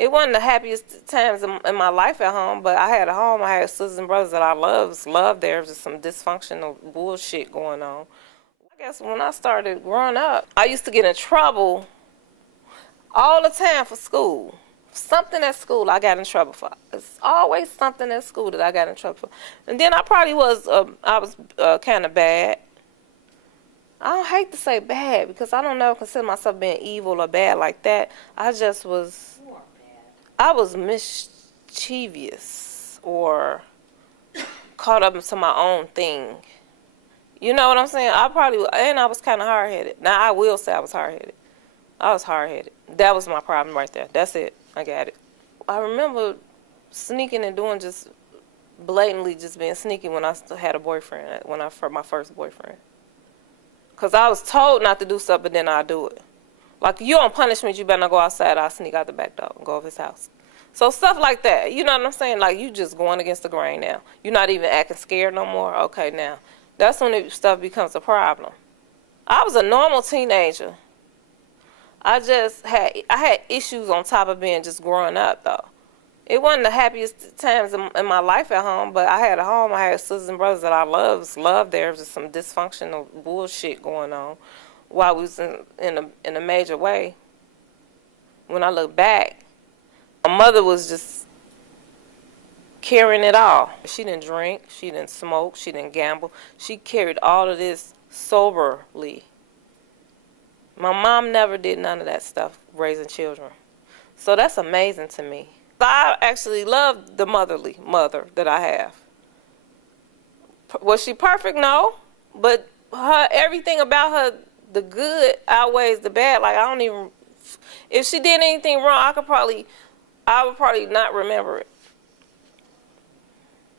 It wasn't the happiest times in my life at home, but I had a home. I had sisters and brothers that I loved. There was just some dysfunctional bullshit going on. I guess when I started growing up, I used to get in trouble all the time for school. Something at school I got in trouble for. It's always something at school that I got in trouble for. And then I probably was, kind of bad. I don't hate to say bad because I don't never consider myself being evil or bad like that. I just was, I was mischievous or caught up into my own thing. You know what I'm saying? I was kind of hard-headed. Now, I will say I was hard-headed. I was hard-headed. That was my problem right there. That's it. I got it. I remember sneaking and doing just blatantly just being sneaky when I still had a boyfriend, for my first boyfriend. Because I was told not to do stuff, but then I do it. Like, you on punishment, you better not go outside. I'll sneak out the back door and go over his house. So stuff like that. You know what I'm saying? Like, you just going against the grain now. You're not even acting scared no more. Okay, now. That's when stuff becomes a problem. I was a normal teenager. I had issues on top of being just growing up, though. It wasn't the happiest times in my life at home, but I had a home. I had sisters and brothers that I loved. There was just some dysfunctional bullshit going on while we was in a major way. When I look back, my mother was just carrying it all. She didn't drink, she didn't smoke, she didn't gamble. She carried all of this soberly. My mom never did none of that stuff, raising children. So that's amazing to me. I actually love the motherly mother that I have. Was she perfect? No. But everything about her, the good outweighs the bad. Like, if she did anything wrong, I would probably not remember it.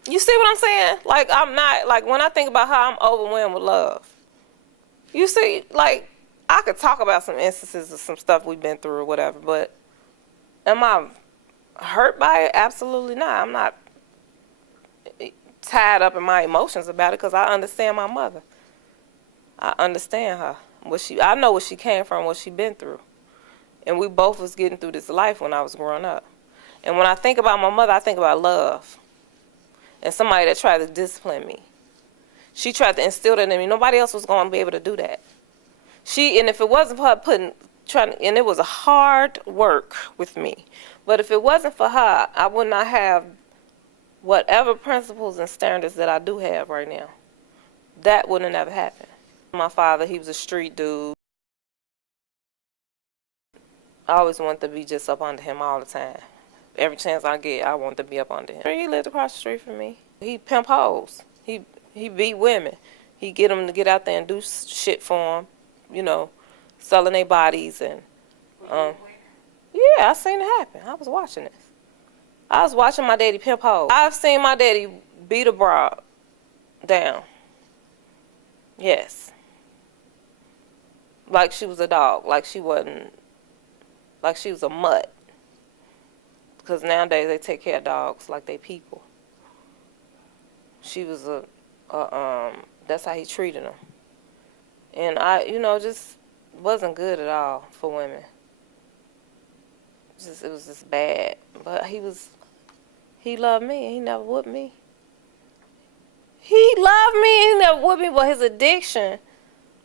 You see what I'm saying? Like, when I think about her, I'm overwhelmed with love. You see, like, I could talk about some instances of some stuff we've been through or whatever, but am I hurt by it? Absolutely not. I'm not tied up in my emotions about it because I understand my mother. I understand her. I know where she came from, what she been through. And we both was getting through this life when I was growing up. And when I think about my mother, I think about love. And somebody that tried to discipline me. She tried to instill that in me. Nobody else was going to be able to do that. And if it wasn't for her and it was a hard work with me. But if it wasn't for her, I would not have whatever principles and standards that I do have right now. That wouldn't have never happened. My father, he was a street dude. I always wanted to be just up under him all the time. Every chance I get, I want to be up under him. He lived across the street from me. He pimp hoes. He beat women. He get them to get out there and do shit for him, you know, selling their bodies and. Yeah, I seen it happen. I was watching this. I was watching my daddy pimp hoes. I've seen my daddy beat a broad down. Yes. Like she was a dog. Like she was a mutt. Because nowadays they take care of dogs like they people. She was that's how he treated them. And just wasn't good at all for women. It was just bad. But he loved me and he never whooped me. He loved me and he never whooped me, but his addiction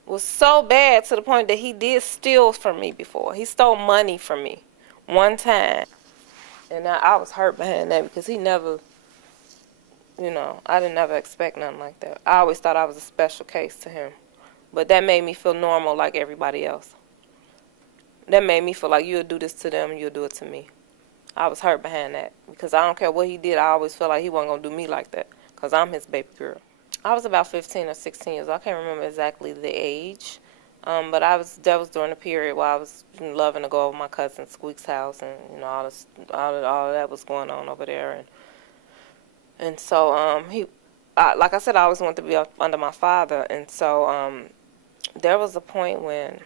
was so bad to the point that he did steal from me before. He stole money from me one time. And I was hurt behind that because he never, I didn't never expect nothing like that. I always thought I was a special case to him. But that made me feel normal like everybody else. That made me feel like you'll do this to them, you'll do it to me. I was hurt behind that because I don't care what he did. I always felt like he wasn't going to do me like that because I'm his baby girl. I was about 15 or 16 years old. I can't remember exactly the age. But that was during the period where I was loving to go over my cousin Squeak's house and all of that was going on over there. And so like I said, I always wanted to be up under my father. And so there was a point when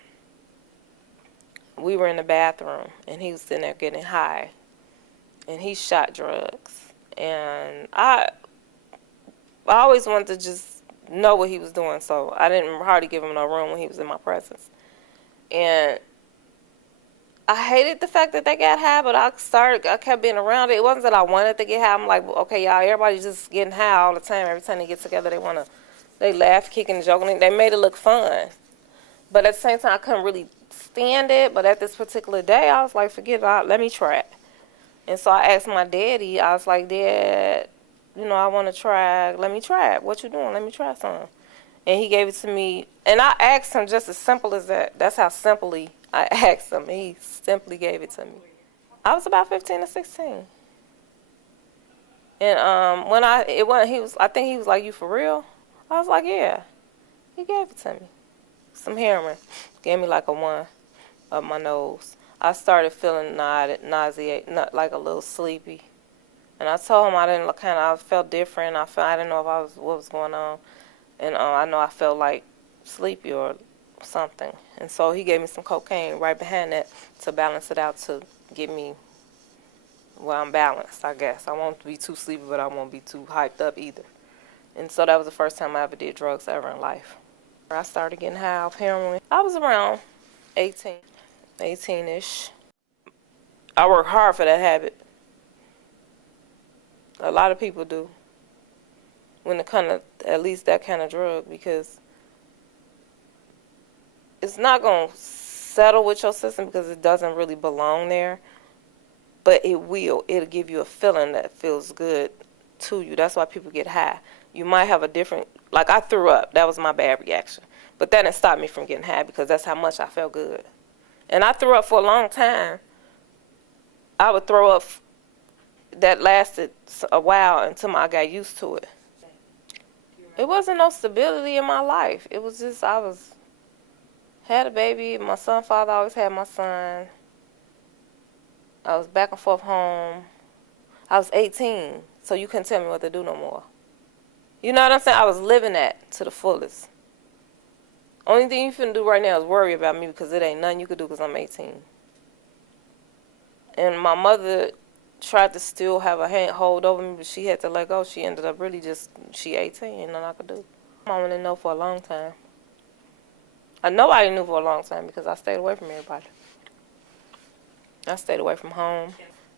we were in the bathroom and he was sitting there getting high and he shot drugs. And I always wanted to just know what he was doing, so I didn't hardly give him no room when he was in my presence. And I hated the fact that they got high, but I kept being around it. It wasn't that I wanted to get high. I'm like, okay, y'all, everybody's just getting high all the time. Every time they get together, they laugh, kicking, and joking. They made it look fun. But at the same time, I couldn't really stand it. But at this particular day, I was like, forget it, let me try it. And so I asked my daddy, I was like, Dad, I want to try, let me try it. What you doing? Let me try some. And he gave it to me. And I asked him just as simple as that. That's how simply I asked him. He simply gave it to me. I was about 15 or 16. And I think he was like, you for real? I was like, yeah. He gave it to me. Some heroin. Gave me like a 1 up my nose. I started feeling nauseated, like a little sleepy. And I told him I felt different. I didn't know what was going on. And I know I felt like sleepy or something. And so he gave me some cocaine right behind that to balance it out, to get me where I'm balanced, I guess. I won't be too sleepy, but I won't be too hyped up either. And so that was the first time I ever did drugs ever in life. I started getting high off heroin. I was around 18-ish. I worked hard for that habit. A lot of people do. When it comes to at least that kind of drug, because it's not going to settle with your system because it doesn't really belong there, but it'll give you a feeling that feels good to you. That's why people get high. You might have a different, like I threw up. That was my bad reaction. But that didn't stop me from getting high because that's how much I felt good. And I threw up for a long time. I would throw up. That lasted a while until I got used to it. It wasn't no stability in my life. It was just had a baby. My son's father always had my son. I was back and forth home. I was 18, so you couldn't tell me what to do no more. You know what I'm saying? I was living that to the fullest. Only thing you finna do right now is worry about me because it ain't nothing you could do because I'm 18. And my mother tried to still have a hold over me, but she had to let go. She ended up she 18, nothing I could do. Mama didn't know for a long time. Nobody knew for a long time because I stayed away from everybody. I stayed away from home.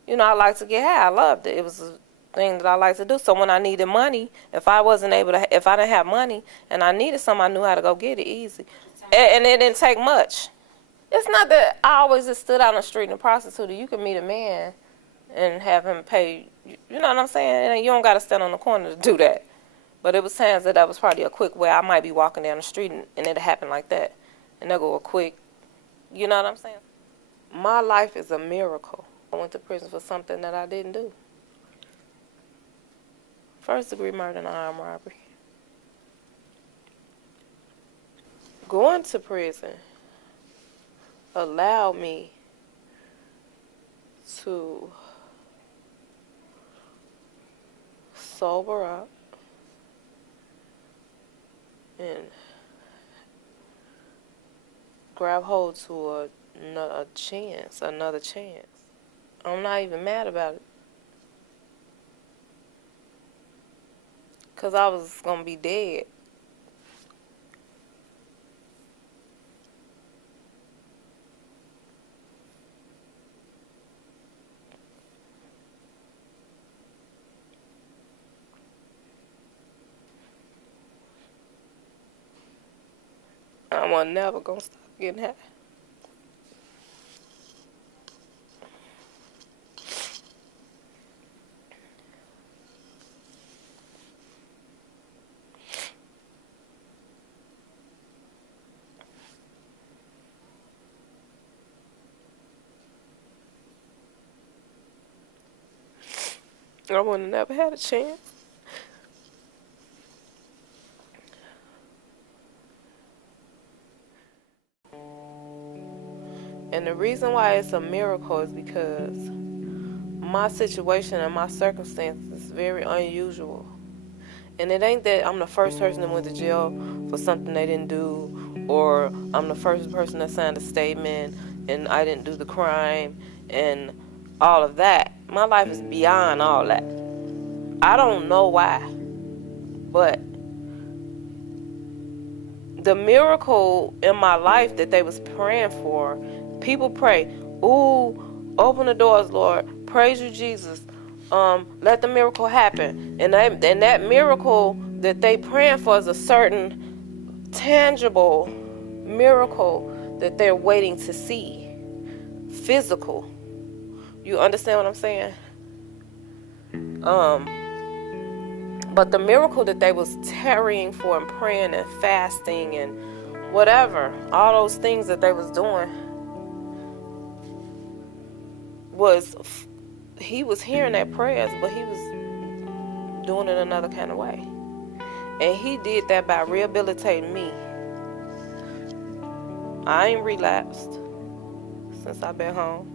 I liked to get high. I loved it. It was a thing that I liked to do. So when I needed money, if I didn't have money and I needed something, I knew how to go get it easy. And it didn't take much. It's not that I always just stood out on the street and prostituted. You can meet a man and have him pay, you know what I'm saying? And you don't got to stand on the corner to do that. But it was times that was probably a quick way. I might be walking down the street and it'll happen like that. And they'll go a quick, you know what I'm saying? My life is a miracle. I went to prison for something that I didn't do. First-degree murder and armed robbery. Going to prison allowed me to sober up and grab hold to another chance. I'm not even mad about it. Because I was going to be dead. I'm never going to stop getting high. I would have never had a chance. And the reason why it's a miracle is because my situation and my circumstances is very unusual. And it ain't that I'm the first person that went to jail for something they didn't do, or I'm the first person that signed a statement and I didn't do the crime and all of that. My life is beyond all that. I don't know why, but the miracle in my life that they was praying for, people pray Ooh, open the doors, Lord. Praise you, Jesus. Let the miracle happen. And that miracle that they praying for is a certain tangible miracle that they're waiting to see. Physical. You understand what I'm saying? But the miracle that they was tarrying for and praying and fasting and whatever, all those things that they was doing, was he was hearing their prayers, but he was doing it another kind of way. And he did that by rehabilitating me. I ain't relapsed since I've been home.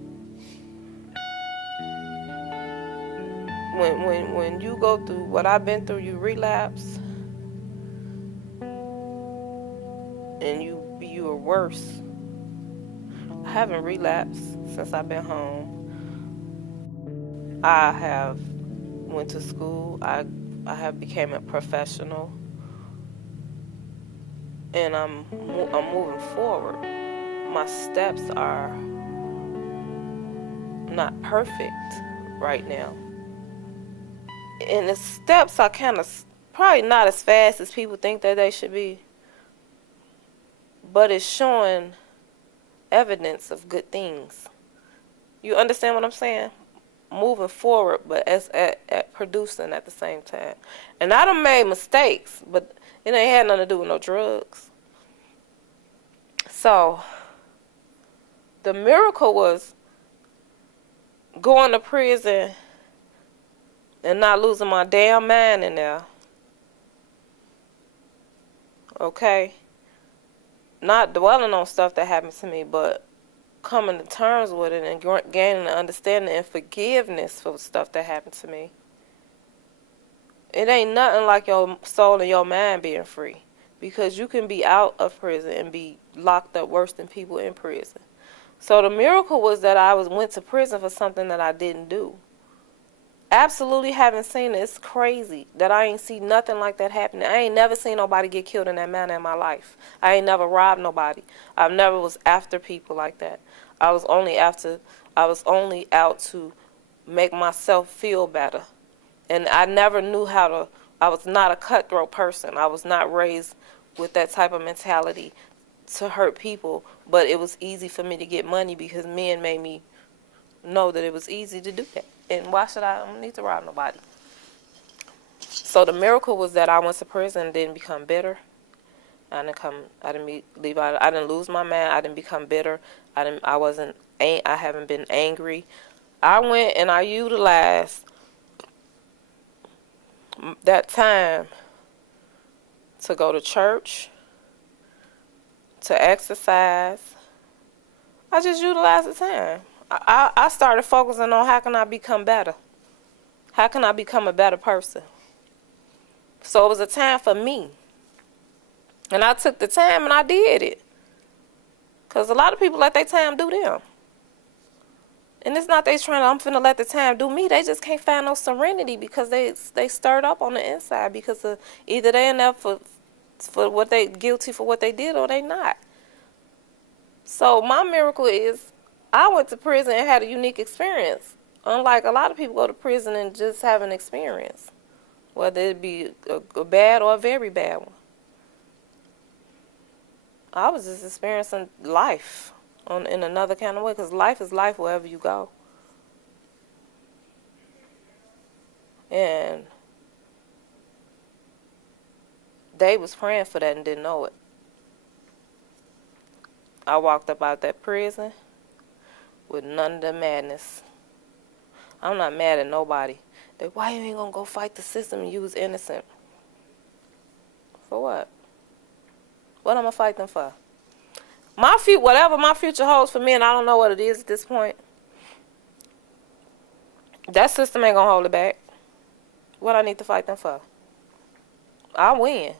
When you go through what I've been through, you relapse, and you are worse. I haven't relapsed since I've been home. I have went to school. I have became a professional, and I'm moving forward. My steps are not perfect right now. And the steps are kind of probably not as fast as people think that they should be. But it's showing evidence of good things. You understand what I'm saying? Moving forward, but at producing at the same time. And I done made mistakes, but it ain't had nothing to do with no drugs. So, the miracle was going to prison and not losing my damn mind in there. Okay? Not dwelling on stuff that happened to me, but coming to terms with it and gaining the understanding and forgiveness for stuff that happened to me. It ain't nothing like your soul and your mind being free. Because you can be out of prison and be locked up worse than people in prison. So the miracle was that I went to prison for something that I didn't do. Absolutely haven't seen it. It's crazy that I ain't seen nothing like that happening. I ain't never seen nobody get killed in that manner in my life. I ain't never robbed nobody. I never was after people like that. I was only out to make myself feel better. And I never knew I was not a cutthroat person. I was not raised with that type of mentality to hurt people, but it was easy for me to get money because men made me know that it was easy to do that. And why should I don't need to rob nobody? So the miracle was that I went to prison and didn't become bitter. I didn't lose my mind. I didn't become bitter. I haven't been angry. I went and I utilized that time to go to church, to exercise. I just utilized the time. I started focusing on how can I become better? How can I become a better person? So it was a time for me. And I took the time and I did it. Because a lot of people let their time do them. And it's not I'm finna let the time do me. They just can't find no serenity because they stirred up on the inside because of either they in there for what they guilty for what they did or they not. So my miracle is I went to prison and had a unique experience. Unlike a lot of people go to prison and just have an experience, whether it be a bad or a very bad one. I was just experiencing life in another kind of way because life is life wherever you go. And they was praying for that and didn't know it. I walked up out that prison with none of the madness. I'm not mad at nobody. Why you ain't gonna go fight the system and you was innocent? For what? What I'm gonna fight them for? Whatever my future holds for me, and I don't know what it is at this point. That system ain't gonna hold it back. What I need to fight them for? I win.